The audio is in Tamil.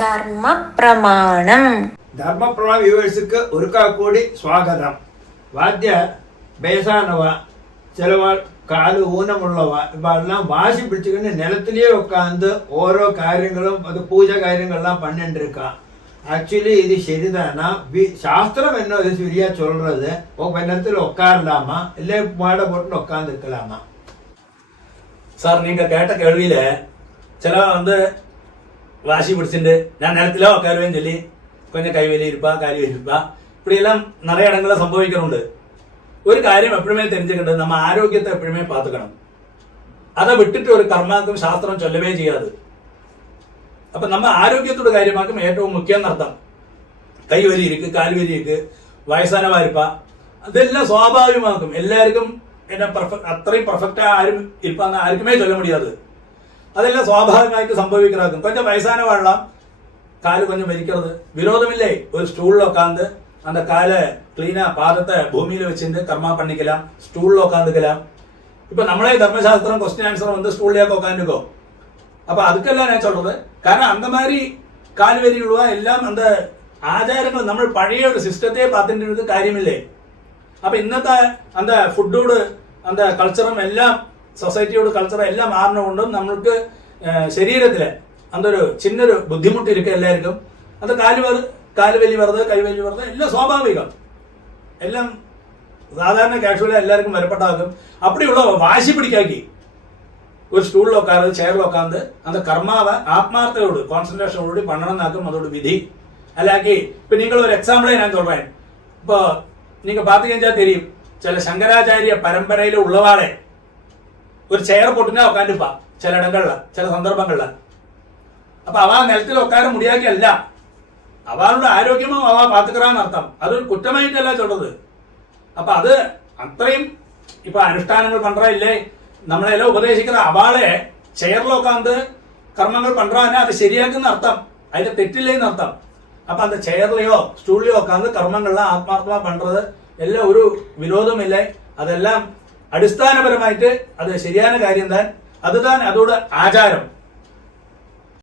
ധർമ്മപ്രമാണം വ്യൂവേഴ്സിക്ക് ഒരിക്കൽ കൂടി സ്വാഗതം. വാദ്യ ബേസാനവ ചിലവ കാല് ഊനമുള്ളവ ഇവെല്ലാം വാശി പിടിച്ചുകൊണ്ട് നിലത്തിലേ உட்காந்து ഓരോ കാര്യങ്ങളും അത് പൂജ കാര്യங்கள்லாம் பண்ணிட்டு இருக்கா. ஆக்சுவலி இது சரிதானா? சாஸ்திரம் என்ன இது சரியா சொல்றது? நேரத்தில் உட்காரலாமா இல்ல மாட போட்டு உட்கார்ந்து இருக்கலாமா? சார் நீங்க கேட்ட கேள்வியில சில வாசி பிடிச்சிட்டு நான் நிலத்தில உட்காருவேன்னு சொல்லி கொஞ்சம் கைவலி இருப்பா காலி வலி இருப்பா இப்படியெல்லாம் நிறைய இடங்கள்ல சம்பவிக்கிறோண்டு. ஒரு காரியம் எப்பவுமே தெரிஞ்சுக்கிட்டது, நம்ம ஆரோக்கியத்தை எப்பவுமே பார்த்துக்கணும். அதை விட்டுட்டு ஒரு கர்மாக்கும் சாஸ்திரம் சொல்லவே செய்யாது. அப்ப நம்ம ஆரோக்கியத்தோட കാര്യമാക്കും ഏറ്റവും മുഖ്യം നടത്താം. കൈവലി ഇരിക്ക് കാൽവലി ഇരിക്ക് വയസ്സാനവാ ഇരുപ്പാ അതെല്ലാം സ്വാഭാവികമാക്കും. എല്ലാവർക്കും അത്രയും പെർഫെക്റ്റ് ആരും ഇരുപ്പാന്ന് ആർക്കുമേ ചൊല്ല മുടിയാത്. അതെല്ലാം സ്വാഭാവികമായിട്ട് സംഭവിക്കാറാക്കും. കൊഞ്ചം വയസ്സാന വാഴலாம், കാല് കൊഞ്ചം വലിക്കുന്നത് വിരോധമില്ലേ. ഒരു സ്റ്റൂളിൽ ഉட்காந்து அந்த காலை கிளீனா பாதத்தை பூமியில வச்சுட்டு கர்மா பண்ணிக்கலாம், ஸ்டூல்ல உட்காந்துக்கலாம். இப்ப நம்மளே தர்மசாஸ்திரம் கொஸ்டின் ஆன்சர் ஸ்டூல்லேயே உட்காந்துக்கோ. அப்ப அதுக்கெல்லாம் நான் சொல்றது, കാരണം அந்த மாதிரி கால்வெறி உள்ள எல்லாம் அந்த ஆச்சாரங்கள் നമ്മൾ പഴയ ഒരു സിസ്റ്റത്തെ பார்த்துட்டு കാര്യമില്ലേ. അപ്പൊ ഇന്നത്തെ அந்த ഫുഡോട് அந்த കൾച്ചറും എല്ലാം സൊസൈറ്റിയോട് കൾച്ചറും എല്ലാം മാറുന്നതുകൊണ്ടും നമ്മൾക്ക് ശരീരത്തില് അതൊരു ചിന്നൊരു ബുദ്ധിമുട്ട് ഇരിക്കും എല്ലാവർക്കും. അത് കാലുവലി വെറുതെ കൈവലി വെറുതെ എല്ലാം സ്വാഭാവികം, എല്ലാം സാധാരണ കാഷ്വലി എല്ലാവർക്കും വരപ്പെട്ടാകും. അപ്പടിയുള്ള വാശി പിടിക്കാക്കി ഒരു സ്റ്റൂളിൽ ഉட்காந்து ചെയറിൽ உட்காந்து அந்த கர்மாவை ஆத்மார்த்தோடு கான்சன்ட்ரேஷனோடு பண்ணணும்னாக்கும் அதோட விதி. அல்லாக்கி இப்ப நீங்கள் ஒரு எக்ஸாம்பிளே நான் சொல்றேன். இப்போ நீங்க பாத்தீங்கன்னா தெரியும், சில சங்கராச்சாரிய பரம்பரையில உள்ளவாளே ஒரு ചെയർ போட்டுனா உட்காந்துப்பா சில இடங்கள்ல சில சந்தர்ப்பங்கள்ல. அப்ப அவ நிலத்தில் உட்கார முடியாக்கല്ല, അവളുടെ ആരോഗ്യമോ അവ പാത്തുക്കറാന്ന് അർത്ഥം. അതൊരു കുറ്റമായിട്ടല്ല ചൊല്ലത്. അപ്പൊ അത് അത്രയും ഇപ്പൊ അനുഷ്ഠാനങ്ങൾ പண்றா ഇല്ലേ, നമ്മളെല്ലാം ഉപദേശിക്കുന്ന അവളെ ചെയറിൽ ഉட்காந்து കർമ്മങ്ങൾ പண்றான்னா അത് ശരിയാക്കുന്ന അർത്ഥം, അതിന്റെ തെറ്റില്ലേന്ന് അർത്ഥം. അപ്പൊ அந்த ചെയറിലെയോ സ്റ്റൂളിലെയോ உட்காந்து കർമ്മങ്ങളെല്ലാം ആത്മാർത്ഥമാ പண்றது എല്ലാം ഒരു വിരോധമില്ലേ. അതെല്ലാം അടിസ്ഥാനപരമായിട്ട് അത് ശരിயான കാര്യം താൻ, അതുതാൻ അതോട് ആചാരം.